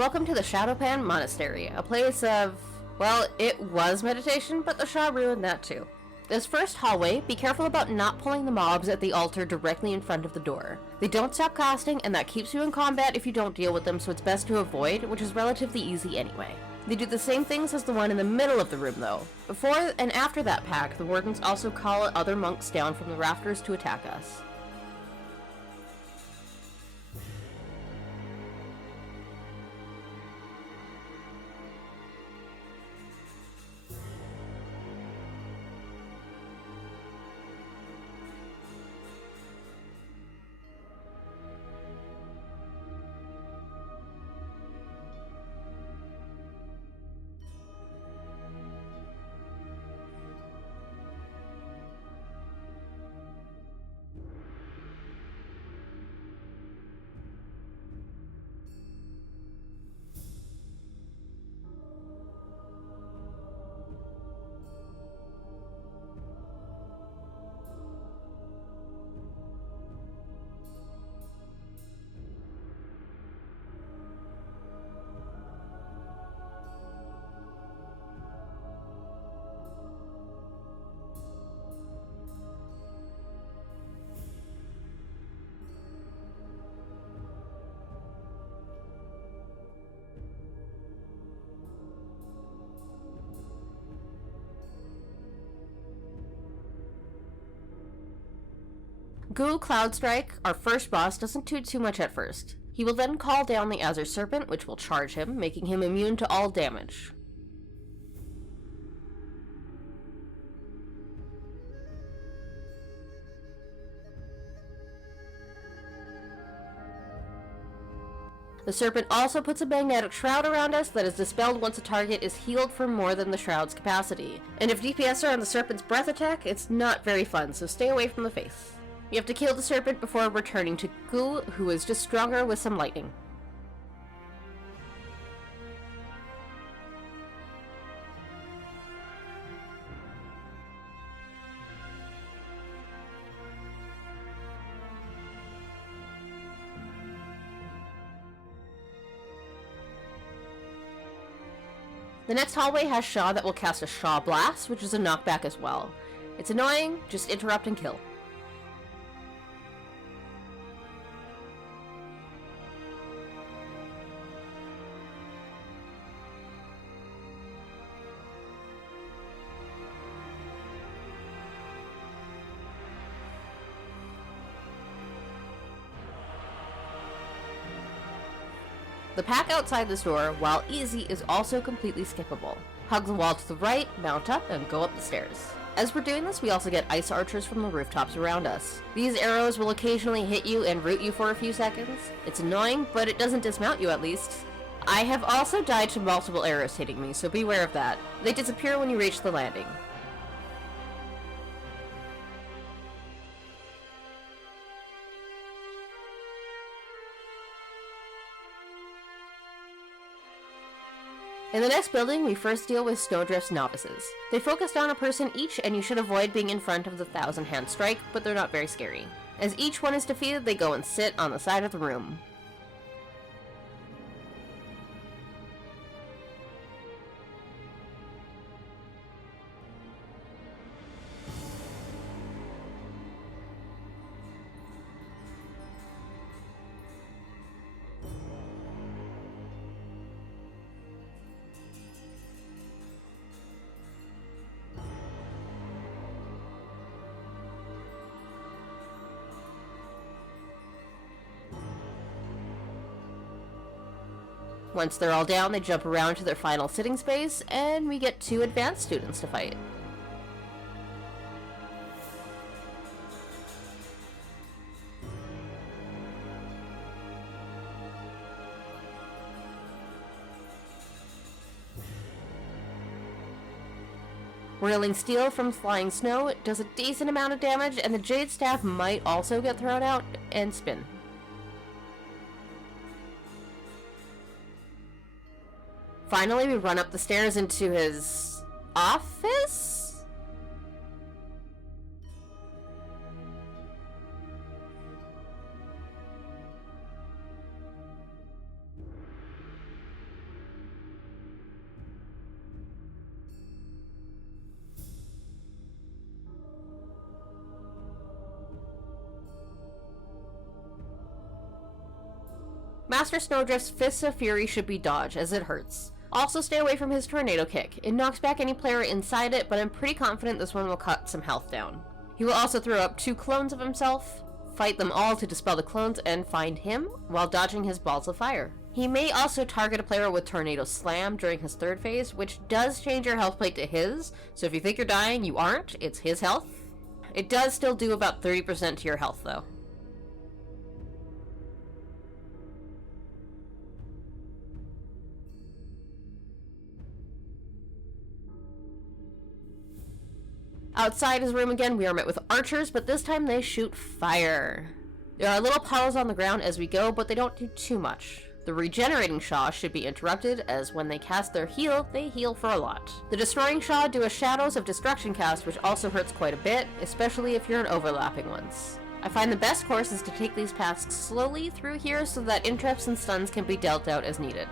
Welcome to the shado-pan Monastery, a place of, well, it was meditation, but the Shah ruined that too. This first hallway, be careful about not pulling the mobs at the altar directly in front of the door. They don't stop casting, and that keeps you in combat if you don't deal with them, so it's best to avoid, which is relatively easy anyway. They do the same things as the one in the middle of the room though. Before and after that pack, the wardens also call other monks down from the rafters to attack us. Ghoul Cloudstrike, our first boss, doesn't do too much at first. He will then call down the Azure Serpent, which will charge him, making him immune to all damage. The Serpent also puts a magnetic shroud around us that is dispelled once a target is healed for more than the shroud's capacity. And if DPS are on the Serpent's breath attack, it's not very fun, so stay away from the face. You have to kill the Serpent before returning to Ghoul, who is just stronger with some lightning. The next hallway has Shah that will cast a Shah Blast, which is a knockback as well. It's annoying, just interrupt and kill. The pack outside this door, while easy, is also completely skippable. Hug the wall to the right, mount up, and go up the stairs. As we're doing this, we also get ice archers from the rooftops around us. These arrows will occasionally hit you and root you for a few seconds. It's annoying, but it doesn't dismount you at least. I have also died to multiple arrows hitting me, so beware of that. They disappear when you reach the landing. In the next building, we first deal with Snowdrift's novices. They focus on a person each, and you should avoid being in front of the 1,000-hand strike, but they're not very scary. As each one is defeated, they go and sit on the side of the room. Once they're all down, they jump around to their final sitting space, and we get 2 advanced students to fight. Whirling steel from flying snow does a decent amount of damage, and the Jade Staff might also get thrown out and spin. Finally, we run up the stairs into his office? Master Snowdrift's Fists of Fury should be dodged, as it hurts. Also stay away from his Tornado Kick. It knocks back any player inside it, but I'm pretty confident this one will cut some health down. He will also throw up 2 clones of himself, fight them all to dispel the clones, and find him while dodging his balls of fire. He may also target a player with Tornado Slam during his 3rd phase, which does change your health plate to his, so if you think you're dying, you aren't. It's his health. It does still do about 30% to your health, though. Outside his room again, we are met with archers, but this time they shoot fire. There are little puddles on the ground as we go, but they don't do too much. The regenerating Shaw should be interrupted, as when they cast their heal, they heal for a lot. The destroying Shaw do a Shadows of Destruction cast, which also hurts quite a bit, especially if you're in overlapping ones. I find the best course is to take these paths slowly through here so that interrupts and stuns can be dealt out as needed.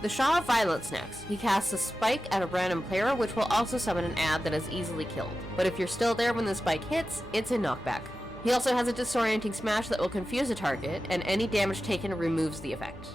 The Shaw of Violence next. He casts a spike at a random player, which will also summon an ad that is easily killed. But if you're still there when the spike hits, it's a knockback. He also has a disorienting smash that will confuse a target, and any damage taken removes the effect.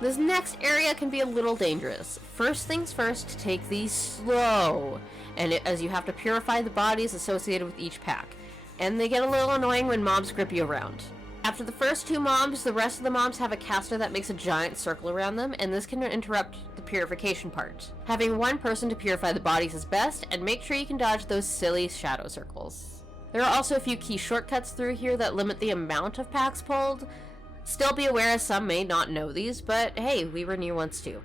This next area can be a little dangerous. First things first, take these slow, as you have to purify the bodies associated with each pack. And they get a little annoying when mobs grip you around. After the first 2 mobs, the rest of the mobs have a caster that makes a giant circle around them, and this can interrupt the purification part. Having 1 person to purify the bodies is best, and make sure you can dodge those silly shadow circles. There are also a few key shortcuts through here that limit the amount of packs pulled. Still be aware, as some may not know these, but hey, we were new once too.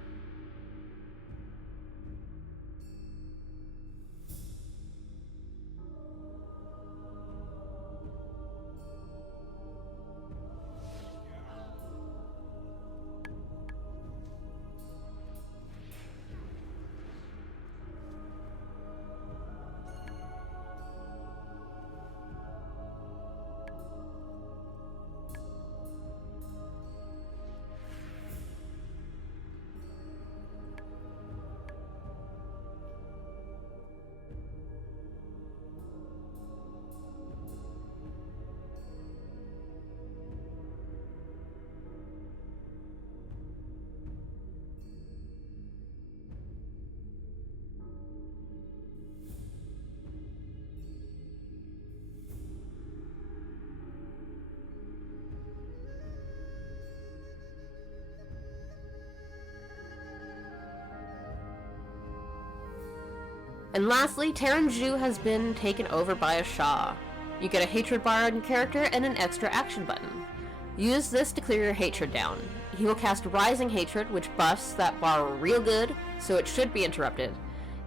And lastly, Taranju has been taken over by a Shah. You get a hatred bar on your character and an extra action button. Use this to clear your hatred down. He will cast Rising Hatred, which buffs that bar real good, so it should be interrupted.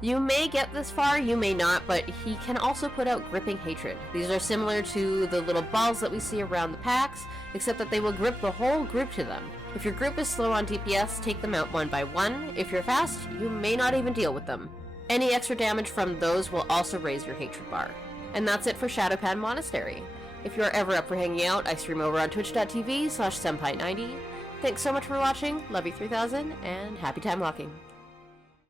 You may get this far, you may not, but he can also put out gripping hatred. These are similar to the little balls that we see around the packs, except that they will grip the whole group to them. If your group is slow on DPS, take them out one by one. If you're fast, you may not even deal with them. Any extra damage from those will also raise your hatred bar. And that's it for shado-pan Monastery. If you're ever up for hanging out, I stream over on twitch.tv/senpai90. Thanks so much for watching, love you 3000, and happy time walking.